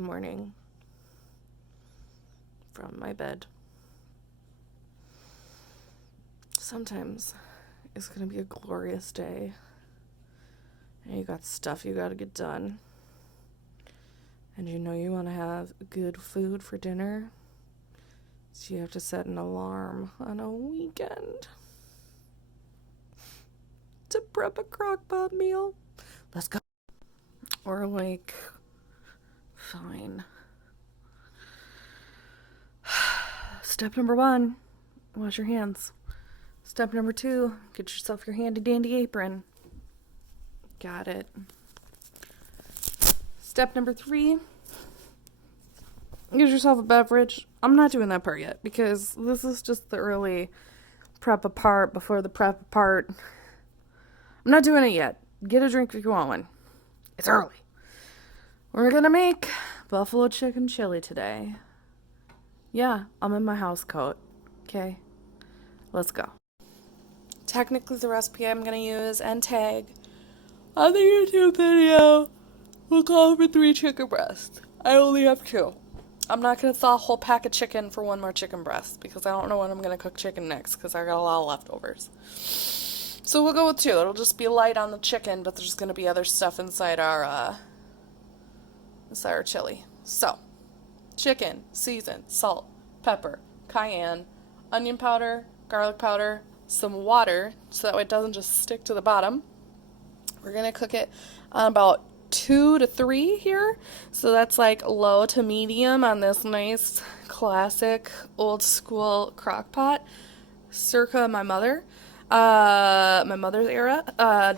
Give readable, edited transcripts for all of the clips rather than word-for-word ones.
good morning from my bed. Sometimes it's going to be a glorious day and you got stuff you got to get done. And you know you want to have good food for dinner, so you have to set an alarm on a weekend to prep a crock pot meal. Let's go. Or like, fine. Step number 1, wash your hands. Step number 2, get yourself your handy dandy apron. Got it. Step number 3, get yourself a beverage. I'm not doing that part yet because this is just the early prep part before the prep part. I'm not doing it yet. Get a drink if you want one. It's early. We're gonna make buffalo chicken chili today. Yeah, I'm in my house coat. Okay, let's go. Technically, the recipe I'm gonna use and tag on the YouTube video will call for 3 chicken breasts. I only have 2. I'm not gonna thaw a whole pack of chicken for 1 more chicken breast because I don't know when I'm gonna cook chicken next because I got a lot of leftovers. So we'll go with 2. It'll just be light on the chicken, but there's gonna be other stuff inside our chili. So, chicken, seasoned, salt, pepper, cayenne, onion powder, garlic powder, some water so that way it doesn't just stick to the bottom. We're gonna cook it on about 2 to 3 here, so that's like low to medium on this nice classic old school crock pot circa my mother's era.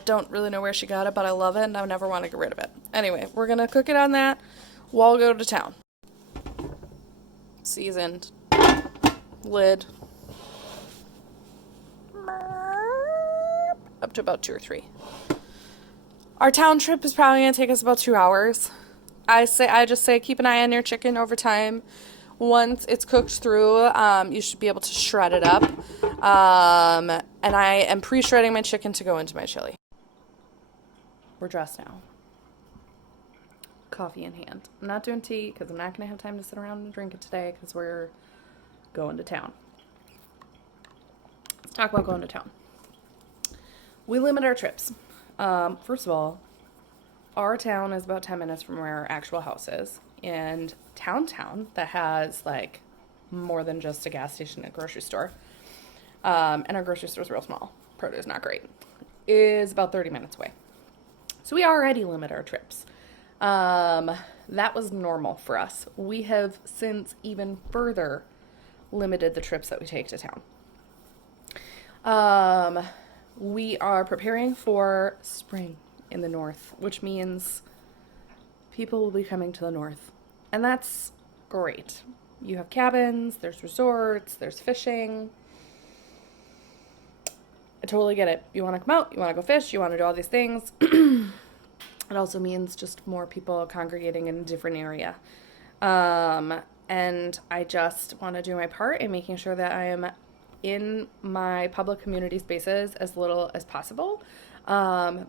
Don't really know where she got it, but I love it and I never want to get rid of it. Anyway, we're gonna cook it on that while we go to town. Seasoned. Lid. Up to about 2 or 3. Our town trip is probably going to take us about 2 hours. I just say keep an eye on your chicken over time. Once it's cooked through, you should be able to shred it up. And I am pre-shredding my chicken to go into my chili. We're dressed now. Coffee in hand. I'm not doing tea because I'm not going to have time to sit around and drink it today because we're going to town. Let's talk about going to town. We limit our trips. First of all, our town is about 10 minutes from where our actual house is. And town that has like more than just a gas station and a grocery store, and our grocery store is real small, produce not great, is about 30 minutes away. So we already limit our trips. That was normal for us. We have since even further limited the trips that we take to town. We are preparing for spring in the north, which means people will be coming to the north. And that's great. You have cabins, there's resorts, there's fishing. I totally get it. You want to come out, you want to go fish, you want to do all these things. It also means just more people congregating in a different area. And I just want to do my part in making sure that I am in my public community spaces as little as possible,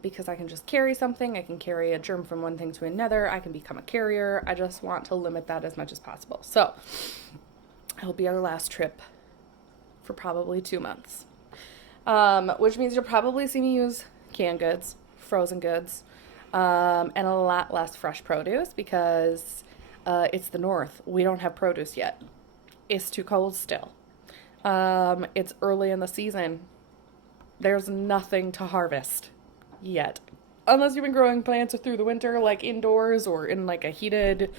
because I can just carry something. I can carry a germ from one thing to another. I can become a carrier. I just want to limit that as much as possible. So it'll be our last trip for probably 2 months, which means you'll probably see me use canned goods, frozen goods, and a lot less fresh produce because it's the north. We don't have produce yet. It's too cold still. It's early in the season. There's nothing to harvest yet. Unless you've been growing plants through the winter, like indoors or in like a heated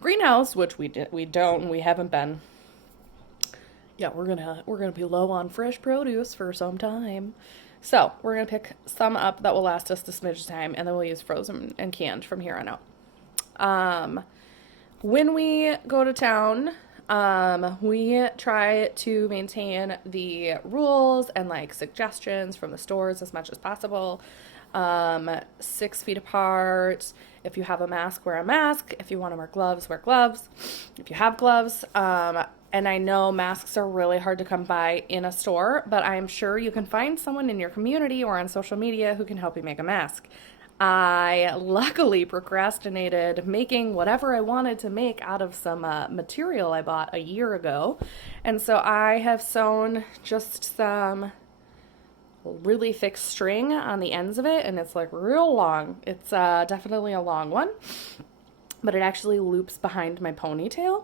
greenhouse, which we don't, and we haven't been. Yeah, we're gonna be low on fresh produce for some time. So we're gonna pick some up that will last us the smidge of time, and then we'll use frozen and canned from here on out. When we go to town, we try to maintain the rules and like suggestions from the stores as much as possible. 6 feet apart. If you have a mask, wear a mask. If you want to wear gloves, wear gloves. If you have gloves, and I know masks are really hard to come by in a store, but I'm sure you can find someone in your community or on social media who can help you make a mask. I luckily procrastinated making whatever I wanted to make out of some material I bought a year ago. And so I have sewn just some really thick string on the ends of it, and it's like real long. It's definitely a long one, but it actually loops behind my ponytail.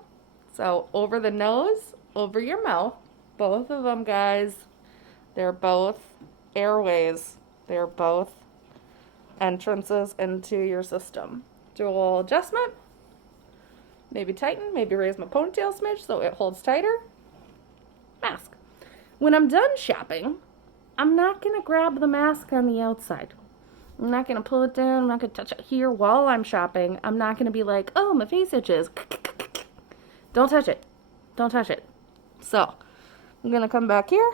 So over the nose, over your mouth, both of them, guys. They're both airways. They're both entrances into your system. Do a little adjustment. Maybe tighten, maybe raise my ponytail a smidge so it holds tighter. Mask. When I'm done shopping, I'm not going to grab the mask on the outside. I'm not going to pull it down. I'm not going to touch it here while I'm shopping. I'm not going to be like, oh, my face itches. Don't touch it. Don't touch it. So, I'm going to come back here.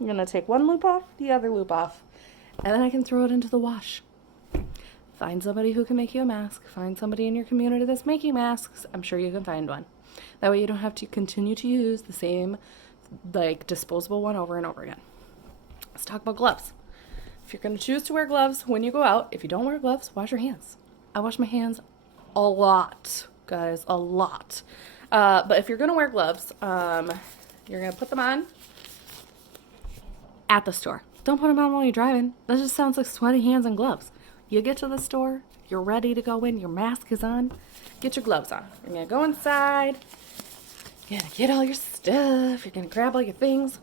I'm going to take one loop off, the other loop off, and then I can throw it into the wash. Find somebody who can make you a mask. Find somebody in your community that's making masks. I'm sure you can find one. That way you don't have to continue to use the same, like, disposable one over and over again. Let's talk about gloves. If you're going to choose to wear gloves when you go out, if you don't wear gloves, wash your hands. I wash my hands a lot, guys, a lot. But if you're going to wear gloves, you're going to put them on at the store. Don't put them on while you're driving. That just sounds like sweaty hands and gloves. You get to the store, you're ready to go in, your mask is on, get your gloves on. You're going to go inside, you're going to get all your stuff, you're going to grab all your things.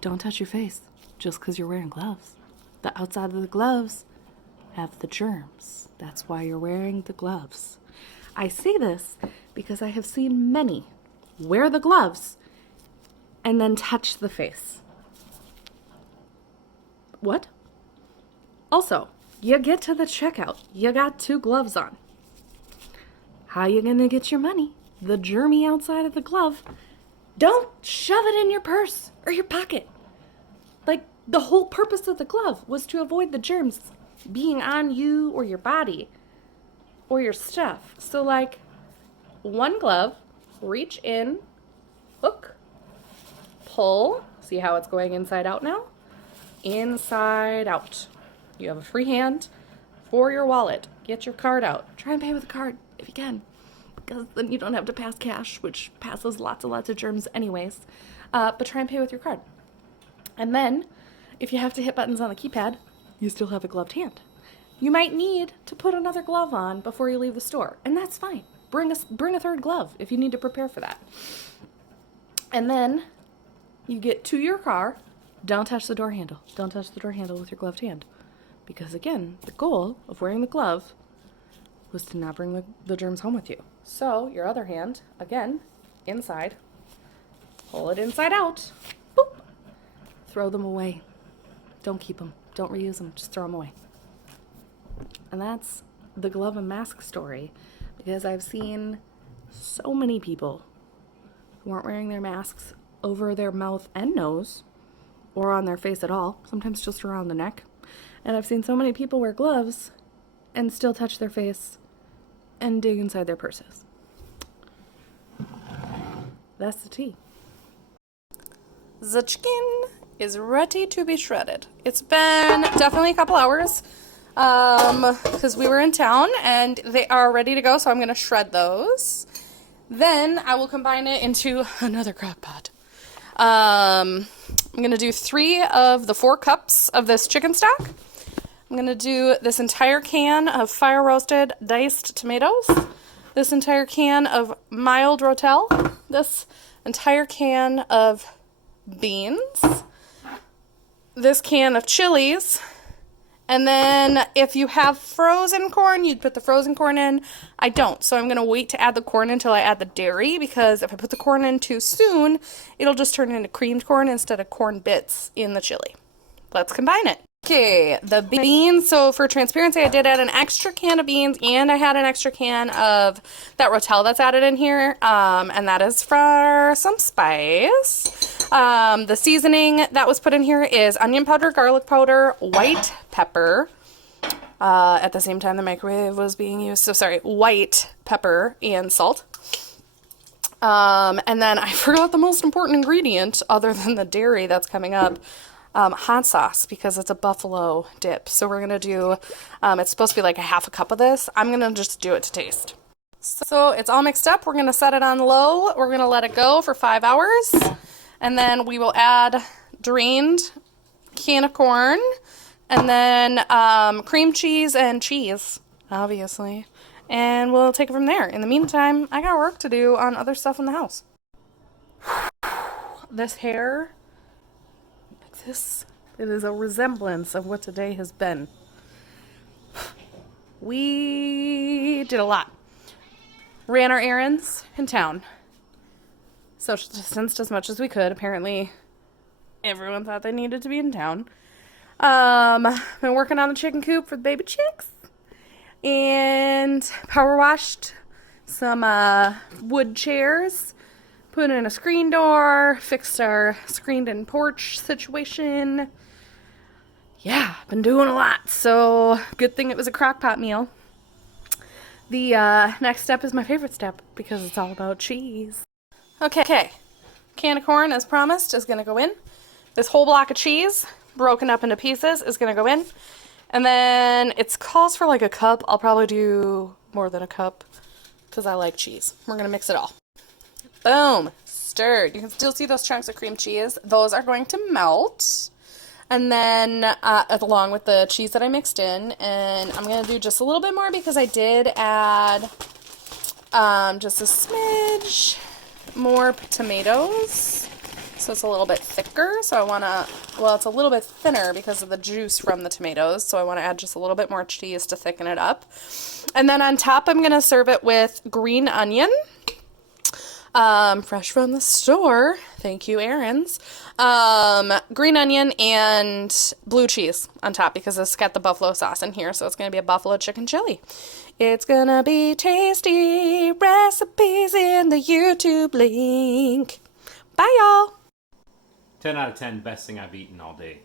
Don't touch your face just because you're wearing gloves. The outside of the gloves have the germs. That's why you're wearing the gloves. I say this because I have seen many wear the gloves and then touch the face. What? Also, you get to the checkout, you got 2 gloves on. How you gonna get your money? The germy outside of the glove. Don't shove it in your purse or your pocket. Like, the whole purpose of the glove was to avoid the germs being on you or your body or your stuff. So, like, one glove, reach in, hook, pull. See how it's going inside out now? Inside out. You have a free hand for your wallet. Get your card out. Try and pay with a card if you can, because then you don't have to pass cash, which passes lots and lots of germs anyways. But try and pay with your card. And then, if you have to hit buttons on the keypad, you still have a gloved hand. You might need to put another glove on before you leave the store, and that's fine. Bring a third glove if you need to prepare for that. And then you get to your car. Don't touch the door handle. Don't touch the door handle with your gloved hand. Because again, the goal of wearing the glove was to not bring the germs home with you. So your other hand, again, inside, pull it inside out, boop, throw them away. Don't keep them. Don't reuse them. Just throw them away. And that's the glove and mask story, because I've seen so many people who aren't wearing their masks over their mouth and nose, or on their face at all, sometimes just around the neck. And I've seen so many people wear gloves and still touch their face and dig inside their purses. That's the tea. The chicken is ready to be shredded. It's been definitely a couple hours because we were in town, and they are ready to go, so I'm going to shred those. Then I will combine it into another crock pot. I'm going to do 3 of the 4 cups of this chicken stock. I'm going to do this entire can of fire roasted diced tomatoes, this entire can of mild rotel, this entire can of beans, this can of chilies, and then if you have frozen corn, you'd put the frozen corn in. I don't, so I'm going to wait to add the corn until I add the dairy, because if I put the corn in too soon, it'll just turn into creamed corn instead of corn bits in the chili. Let's combine it. Okay, the beans, so for transparency, I did add an extra can of beans, and I had an extra can of that rotel that's added in here, and that is for some spice. The seasoning that was put in here is onion powder, garlic powder, white pepper. At the same time the microwave was being used, so sorry, white pepper and salt. And then I forgot the most important ingredient, other than the dairy that's coming up. hot sauce because it's a buffalo dip. So we're going to do, it's supposed to be like a half a cup of this. I'm going to just do it to taste. So it's all mixed up. We're going to set it on low. We're going to let it go for 5 hours. And then we will add drained can of corn and then cream cheese and cheese, obviously. And we'll take it from there. In the meantime, I got work to do on other stuff in the house. This hair, like this, it is a resemblance of what today has been. We did a lot. Ran our errands in town. Social distanced as much as we could. Apparently, everyone thought they needed to be in town. Been working on the chicken coop for the baby chicks. And power washed some wood chairs. Put in a screen door. Fixed our screened-in porch situation. Yeah, been doing a lot. So, good thing it was a crock pot meal. The next step is my favorite step because it's all about cheese. Okay. Can of corn, as promised, is going to go in. This whole block of cheese, broken up into pieces, is going to go in. And then it calls for like a cup. I'll probably do more than a cup because I like cheese. We're going to mix it all. Boom. Stirred. You can still see those chunks of cream cheese. Those are going to melt. And then along with the cheese that I mixed in, and I'm going to do just a little bit more because I did add just a smidge more tomatoes. So it's a little bit thicker. So I want to, well, it's a little bit thinner because of the juice from the tomatoes. So I want to add just a little bit more cheese to thicken it up. And then on top, I'm going to serve it with green onion. Fresh from the store. Thank you, Aaron's. Green onion and blue cheese on top because it's got the buffalo sauce in here. So it's going to be a buffalo chicken chili. It's going to be tasty. Recipes in the YouTube link. Bye, y'all. 10 out of 10, best thing I've eaten all day.